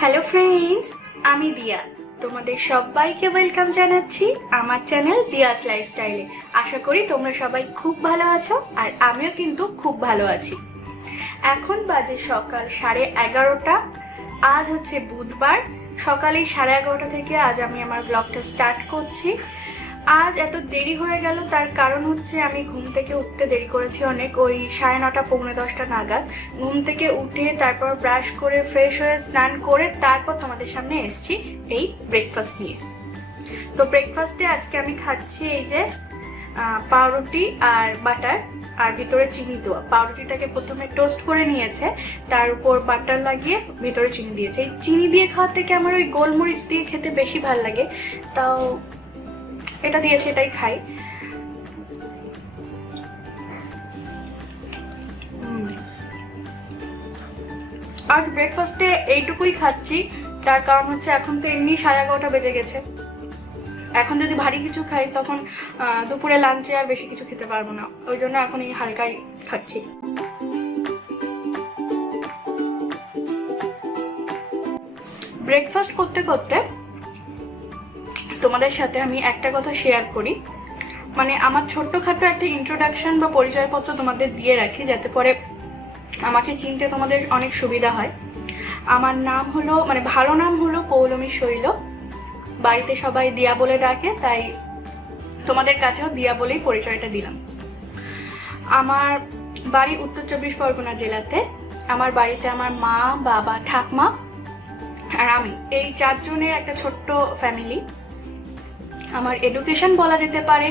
Hello friends, আমি দিয়া। তোমাদের সবাইকে ওয়েলকাম জানাচ্ছি আমার চ্যানেল দিয়াস লাইফস্টাইলে। আশা করি তোমরা সবাই খুব ভালো আছো, আর আমিও কিন্তু খুব ভালো আছি। এখন বাজে সকাল 11:30। আজ হচ্ছে বুধবার। সকালে 11:30 থেকে আজ আমি আমার ব্লগটা স্টার্ট করছি। আজ এত দেরি হয়ে গেল, তার কারণ হচ্ছে আমি ঘুম থেকে উঠতে দেরি করেছি অনেক। ওই 9:30 পৌনে 10টা নাগাদ ঘুম থেকে উঠে তারপর ব্রাশ করে ফ্রেশ হয়ে স্নান করে তারপর তোমাদের সামনে এসেছি এই ব্রেকফাস্ট নিয়ে। তো ব্রেকফাস্টে আজকে আমি খাচ্ছি এই যে পাউরুটি আর বাটার, আর ভিতরে চিনি দেওয়া। পাউরুটিটাকে প্রথমে টোস্ট করে নিয়েছে, তার উপর বাটার লাগিয়ে ভিতরে চিনি দিয়েছে। এই চিনি দিয়ে খাওয়ার থেকে আমার ওই গোলমরিচ দিয়ে খেতে বেশি ভাল লাগে, তাও এটা দিয়েছে, এটাই খাই। আজ ব্রেকফাস্টে এইটুকুই খাচ্ছি, তার কারণ হচ্ছে এখন তো এমনি 11:30 বেজে গেছে। এখন যদি ভারী কিছু খাই তখন দুপুরে লাঞ্চে আর বেশি কিছু খেতে পারবো না, ওই জন্য এখন এই হালকাই খাচ্ছি। ব্রেকফাস্ট করতে করতে তোমাদের সাথে আমি একটা কথা শেয়ার করি, মানে আমার ছোট্টখাটো একটা ইন্ট্রোডাকশন বা পরিচয়পত্র তোমাদের দিয়ে রাখি, যাতে পরে আমাকে চিনতে তোমাদের অনেক সুবিধা হয়। আমার নাম হলো, মানে ভালো নাম হলো পৌলমী শৈল। বাড়িতে সবাই দিয়া বলে ডাকে, তাই তোমাদের কাছেও দিয়া বলেই পরিচয়টা দিলাম। আমার বাড়ি উত্তর 24 পরগনা জেলাতে। আমার বাড়িতে আমার মা, বাবা, ঠাকমা আর আমি, এই 4 জনের একটা ছোট্ট ফ্যামিলি। আমার এডুকেশন বলা যেতে পারে,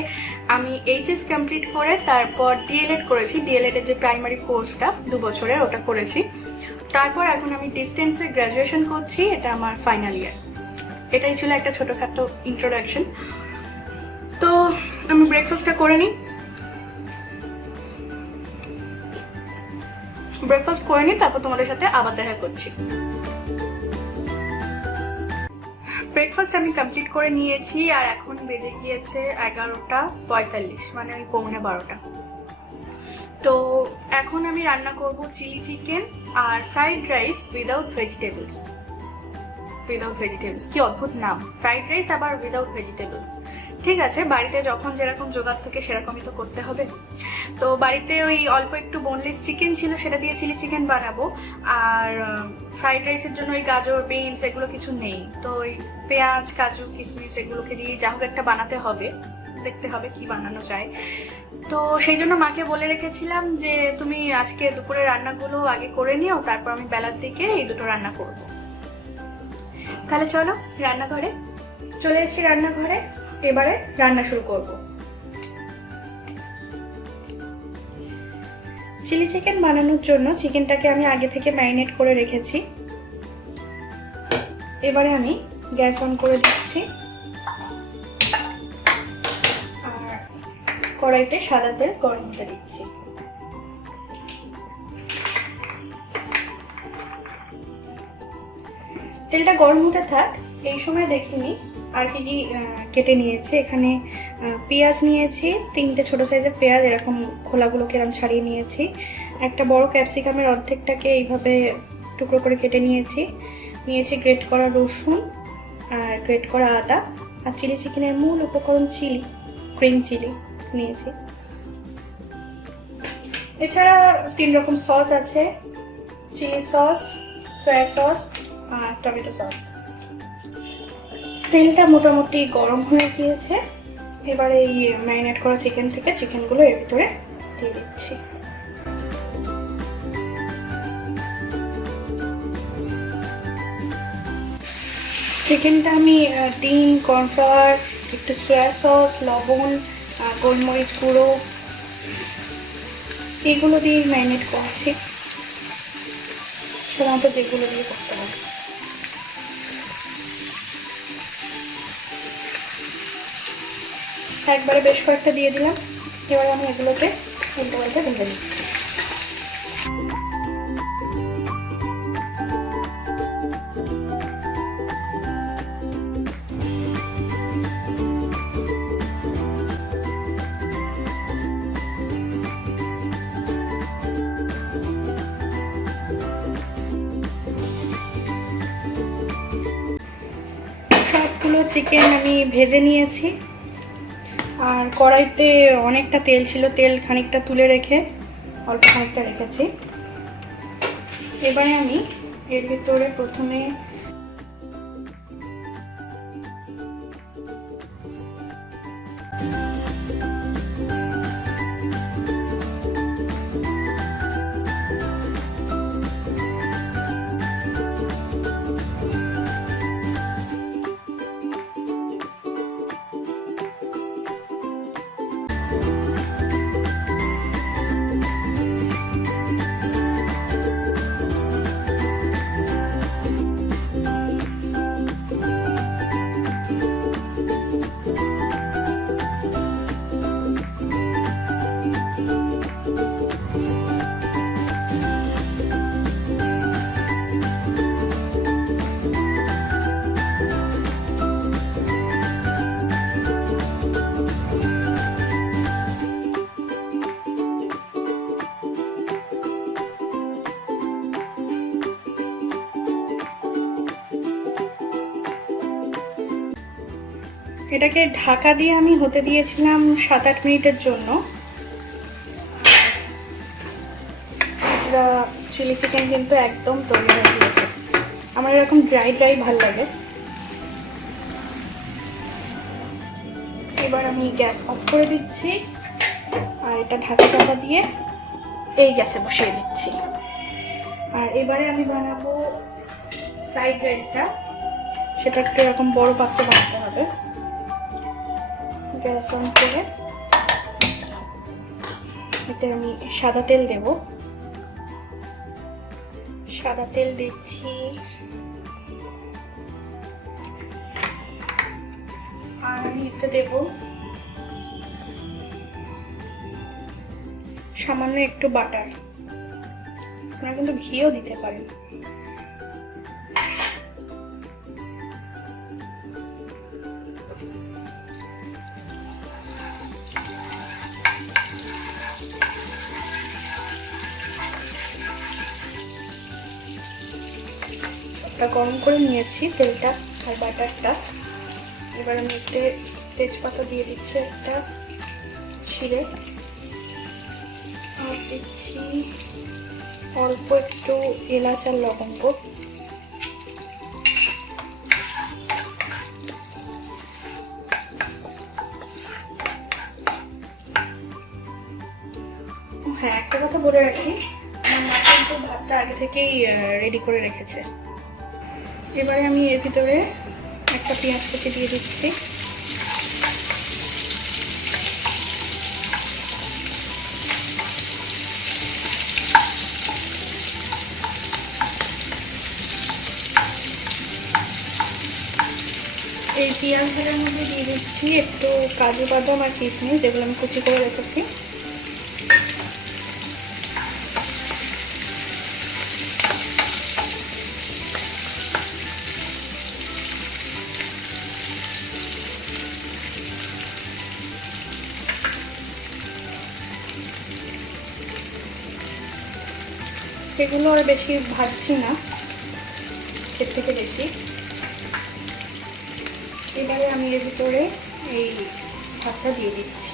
আমি এইচএস কমপ্লিট করে তারপর ডিএলএড করেছি। ডিএলএড এর যে প্রাইমারি কোর্সটা 2 বছরের, ওটা করেছি। তারপর এখন আমি ডিস্টেন্সে গ্র্যাজুয়েশন করছি, এটা আমার ফাইনাল ইয়ার। এটাই ছিল একটা ছোটখাটো ইন্ট্রোডাকশন। তো আমি ব্রেকফাস্টটা করে নিই। ব্রেকফাস্ট করে নিই, তারপর তোমাদের সাথে আবার দেখা করছি। ব্রেকফাস্ট আমি কমপ্লিট করে নিয়েছি, আর এখন বেজে গিয়েছে 11:45, মানে ওই পৌনে 12টা। তো এখন আমি রান্না করব চিলি চিকেন আর ফ্রাইড রাইস উইদাউট ভেজিটেবলস। কি অদ্ভুত নাম, ফ্রাইড রাইস আবার উইদাউট ভেজিটেবলস। ঠিক আছে, বাড়িতে যখন যেরকম জোগাড় থাকে সেরকমই তো করতে হবে। তো বাড়িতে ওই অল্প একটু বোনলেস চিকেন ছিল, সেটা দিয়ে চিলি চিকেন বানাবো। আর ফ্রাইড রাইসের জন্য ওই গাজর, বিনস এগুলো কিছু নেই, তো ওই পেঁয়াজ, কাজু, কিশমিশ এগুলোকে দিয়ে যা হোক একটা বানাতে হবে। দেখতে হবে কি বানানো যায়। তো সেই জন্য মাকে বলে রেখেছিলাম যে তুমি আজকে দুপুরে রান্নাগুলো আগে করে নিও, তারপর আমি বেলার দিকে এই দুটো রান্না করব। তাহলে চলো রান্নাঘরে চলে এসেছি। রান্নাঘরে এবারে রান্না শুরু করব। চিলি চিকেন বানানোর জন্য চিকেনটাকে আমি আগে থেকে ম্যারিনেট করে রেখেছি। এবারে আমি গ্যাস অন করে দিচ্ছি, আর কড়াইতে সাদা তেল গরম হতে দিচ্ছি। তেলটা গরম হতে থাক, এই সময় দেখিনি আর কি কি কেটে নিয়েছি। এখানে পেঁয়াজ নিয়েছি, 3টে ছোট সাইজের পেঁয়াজ, এরকম খোলাগুলোকে এরকম ছাড়িয়ে নিয়েছি। একটা বড় ক্যাপসিকামের অর্ধেকটাকে এইভাবে টুকরো করে কেটে নিয়েছি। গ্রেট করা রসুন আর গ্রেট করা আদা, আর চিলি চিকেনের মূল উপকরণ চিলি, গ্রিন চিলি নিয়েছি। এছাড়া 3 রকম সস আছে, চিলি সস, সয়া সস আর টমেটো সস। তেলটা মোটামুটি গরম হয়ে গিয়েছে। এবারে এই ম্যারিনেট করা চিকেন থেকে চিকেনগুলো এর ভিতরে দিয়ে দিচ্ছি। চিকেনটা আমি ডিম, কর্নফ্লাওয়ার, একটু সয়া সস, লবণ, গোলমরিচ গুঁড়ো এগুলো দিয়ে ম্যারিনেট করছি, সাধারণত যেগুলো দিয়ে করতে হবে। একবারে বেশ কয়েকটা দিয়ে দিলাম। এবার আমি এগুলোকে উল্টে পাল্টে ভেজে দিচ্ছি। চিকেন আমি ভেজে নিয়েছি, আর কড়াইতে অনেকটা তেল ছিল, তেল খানিকটা তুলে রেখে অল্প খানিকটা রেখেছি। এবারে আমি এর ভিতরে প্রথমে এটাকে ঢাকা দিয়ে আমি হতে দিয়েছিলাম 7-8 মিনিটের জন্য। চিলি চিকেন কিন্তু একদম তৈরি হয়ে গিয়েছে। আমার এরকম ড্রাই ড্রাই ভালো লাগে। এবার আমি গ্যাস অফ করে দিচ্ছি, আর এটা ঢাকা চাপা দিয়ে এই গ্যাসে বসিয়ে দিচ্ছি। আর এবারে আমি বানাবো ফ্রাইড রাইসটা। সেটা একটু এরকম বড় পাত্রে বানাতে হবে। গ্যাস অন করে এতে আমি সাদা তেল দেব। সাদা তেল দিচ্ছি, আর আমি এতে দেব সামান্য একটু বাটার। আপনারা কিন্তু ঘিও দিতে পারেন। গরম করে নিয়েছি তেলটা আর বাটারটা। এবার আমি এতে তেজপাতা দিয়ে দিচ্ছি একটা ছিঁড়ে, আর দিচ্ছি অল্প একটু এলাচ আর লবঙ্গ। হ্যাঁ, একটা কথা বলে রাখি, আমার মা কিন্তু ভাতটা আগে থেকেই রেডি করে রেখেছে। এবারে আমি এর ভিতরে একটা পেঁয়াজ কুচি দিয়ে দিচ্ছি। এই পেঁয়াজ ভাজার মধ্যে দিয়ে দিচ্ছি একটু কাজু বাদাম আর কিশমিশ, যেগুলো আমি কুচি করে রেখেছি। এগুলো আর বেশি ভাজছি না, এর থেকে বেশি। এবারে আমি এর ভিতরে এই ভাতটা দিয়ে দিচ্ছি।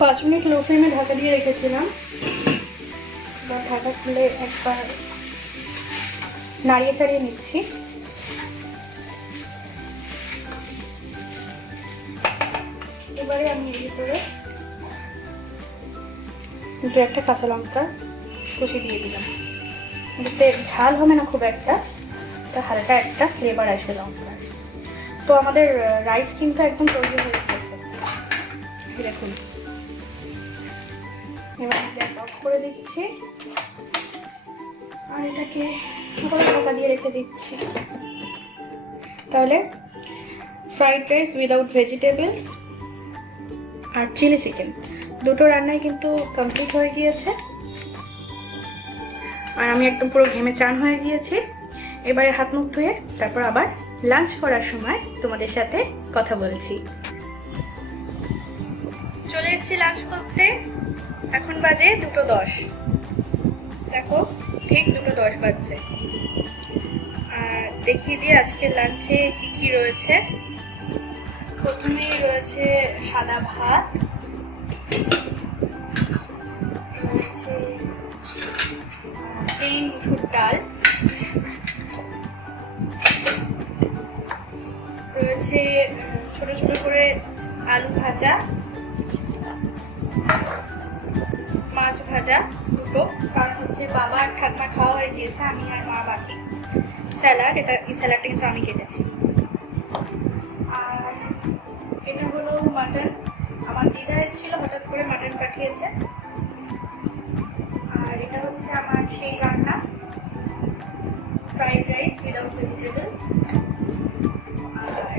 5 মিনিট লো ফ্লেমে ঢাকা দিয়ে রেখেছিলাম। এবার ঢাকা খুলে একবার নাড়িয়ে চাড়িয়ে নিচ্ছি। এবারে আমি এর ভিতরে একটা কাঁচা লঙ্কা কুচি দিয়ে দিলাম। এতে ঝাল হবে না খুব একটা, তা হালকা একটা ফ্লেভার আসবে লঙ্কার। তো আমাদের রাইস কিন্তু একদম তৈরি হয়ে গেছে, দেখুন। এবার গ্যাস অফ করে দিচ্ছি, আর এটাকে ঢাকা দিয়ে রেখে দিচ্ছি। তাহলে ফ্রাইড রাইস উইদাউট ভেজিটেবলস আর চিলি চিকেন, দুটো রান্নাই কিন্তু কমপ্লিট হয়ে গিয়েছে। আর আমি একদম পুরো ঘেমে চান হয়ে গিয়েছি। এবারে হাত মুখ ধুয়ে তারপর আবার লাঞ্চ করার সময় তোমাদের সাথে কথা বলছি। চলে এসেছি লাঞ্চ করতে। এখন বাজে 2:10। দেখো ঠিক 2:10 বাজছে। আর দেখিয়ে দিয়ে আজকে লাঞ্চে কি কি রয়েছে। প্রথমেই রয়েছে সাদা ভাত, রয়েছে এই মুসুর ডাল, রয়েছে ছোট ছোট করে আলু ভাজা, মাছ ভাজা দুটো, কারণ হচ্ছে বাবা আর ঠাকুমা খাওয়া হয়ে গিয়েছে, আমি আর মা বাকি। স্যালাড, এই স্যালাডটা কিন্তু আমি কেটেছি। আর এটা হলো মাটন, আমার দিদা এসেছিল, হঠাৎ করে মাটন পাঠিয়েছে। আর এটা হচ্ছে আমার সেই রান্না, ফ্রাইড রাইস উইদাউট ভেজিটেবলস। আর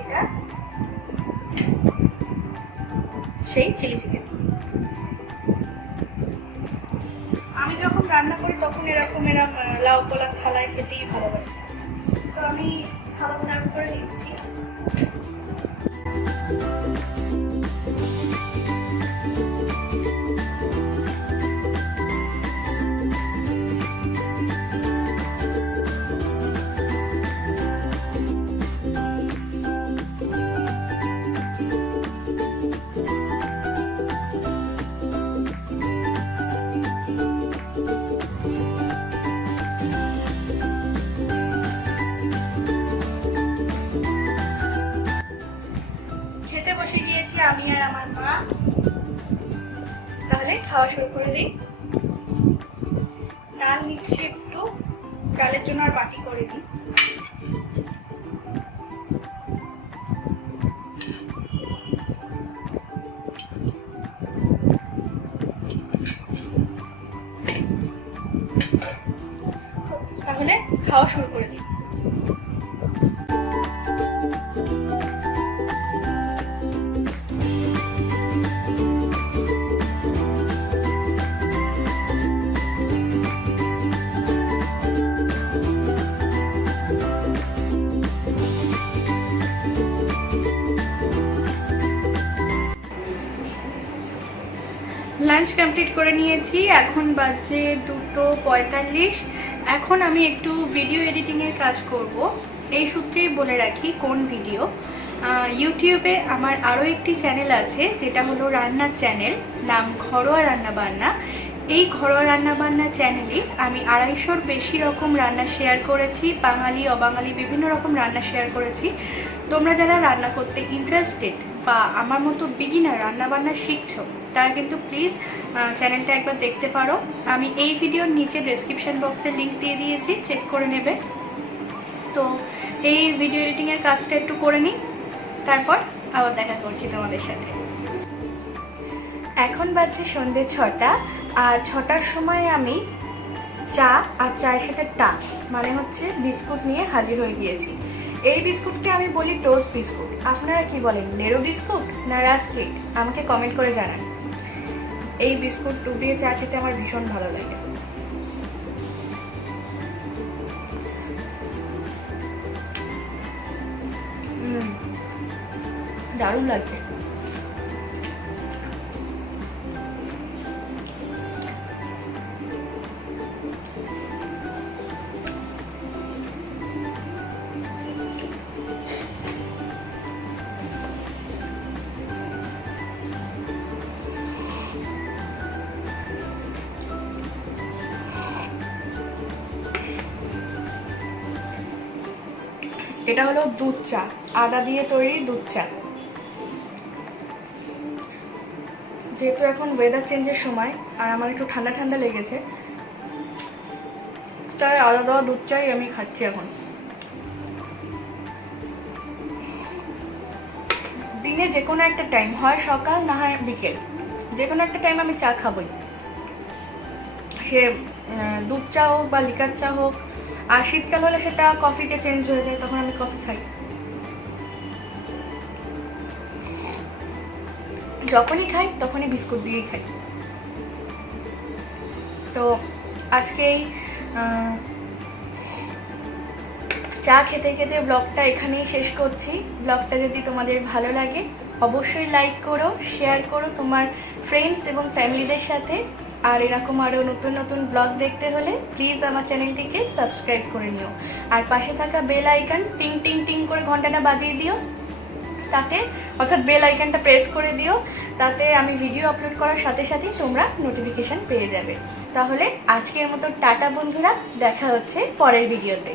এটা সেই চিলি চিকেন। আমি যখন রান্না করি তখন এরকম লাউ পোলা থালায় খেতেই ভালোবাসি, তো আমি খাবার সার্ভ করে দিচ্ছি। আমি আর আমার মা, তাহলে খাওয়া শুরু করে দিই। ডাল নিচ্ছি একটু, ডালের জন্য আর বাটি করে দিই। তাহলে খাওয়া শুরু করে দিই। লাঞ্চ কমপ্লিট করে নিয়েছি, এখন বাজে 2:45। এখন আমি একটু ভিডিও এডিটিংয়ের কাজ করব। এই সূত্রেই বলে রাখি কোন ভিডিও। ইউটিউবে আমার আরও একটি চ্যানেল আছে, যেটা হলো রান্নার চ্যানেল, নাম ঘরোয়া রান্নাবান্না। এই ঘরোয়া রান্নাবান্না চ্যানেলে আমি 250-র বেশি রকম রান্না শেয়ার করেছি, বাঙালি অবাঙালি বিভিন্ন রকম রান্না শেয়ার করেছি। তোমরা যারা রান্না করতে ইন্টারেস্টেড বা আমার মতো বিগিনার রান্নাবান্না শিখছো, তারা কিন্তু প্লিজ চ্যানেলটা একবার দেখতে পারো। আমি এই ভিডিওর নিচে ডেসক্রিপশন বক্সে লিঙ্ক দিয়ে দিয়েছি, চেক করে নেবে। তো এই ভিডিও এডিটিংয়ের কাজটা একটু করে নিই, তারপর আবার দেখা করছি তোমাদের সাথে। এখন বাজছে সন্ধ্যে 6টা, আর 6টার সময় আমি চা আর চায়ের সাথে টা মানে হচ্ছে বিস্কুট নিয়ে হাজির হয়ে গিয়েছি। এই বিস্কুটকে আমি বলি টোস্ট বিস্কুট। আপনারা কি বলেন, নেরো বিস্কুট না রাস্কেট? আমাকে কমেন্ট করে জানান। এই বিস্কুট ডুবিয়ে চা খেতে আমার ভীষণ ভালো লাগে। দারুণ লাগছে। এটা হলো দুধ চা, আদা দিয়ে তৈরি দুধ চা। যেহেতু এখন ওয়েদার চেঞ্জের সময় আর আমার একটু ঠান্ডা ঠান্ডা লেগেছে, তাই আদা দেওয়া দুধ চাই আমি খাচ্ছি এখন। দিনে যে কোনো একটা টাইম, হয় সকাল না হয় বিকেল, যে কোনো একটা টাইম আমি চা খাবই। সে দুধ চা হোক বা লিকার চা হোক। আর শীতকাল হলে সেটা কফিতে চেঞ্জ হয়ে যায়, তখন আমি কফি খাই। যখনই খাই তখনই বিস্কুট দিয়েই খাই। তো আজকে এই চা খেতে খেতে ব্লগটা এখানেই শেষ করছি। ব্লগটা যদি তোমাদের ভালো লাগে অবশ্যই লাইক করো, শেয়ার করো তোমার ফ্রেন্ডস এবং ফ্যামিলিদের সাথে। আর এরকম আরও নতুন নতুন ব্লগ দেখতে হলে প্লিজ আমার চ্যানেলটিকে সাবস্ক্রাইব করে নিও। আর পাশে থাকা বেল আইকন টিং টিং টিং করে ঘন্টাটা বাজিয়ে দিও, তাতে অর্থাৎ বেল আইকনটা প্রেস করে দিও, তাতে আমি ভিডিও আপলোড করার সাথে সাথেই তোমরা নোটিফিকেশান পেয়ে যাবে। তাহলে আজকের মতো টাটা বন্ধুরা, দেখা হচ্ছে পরের ভিডিওতে।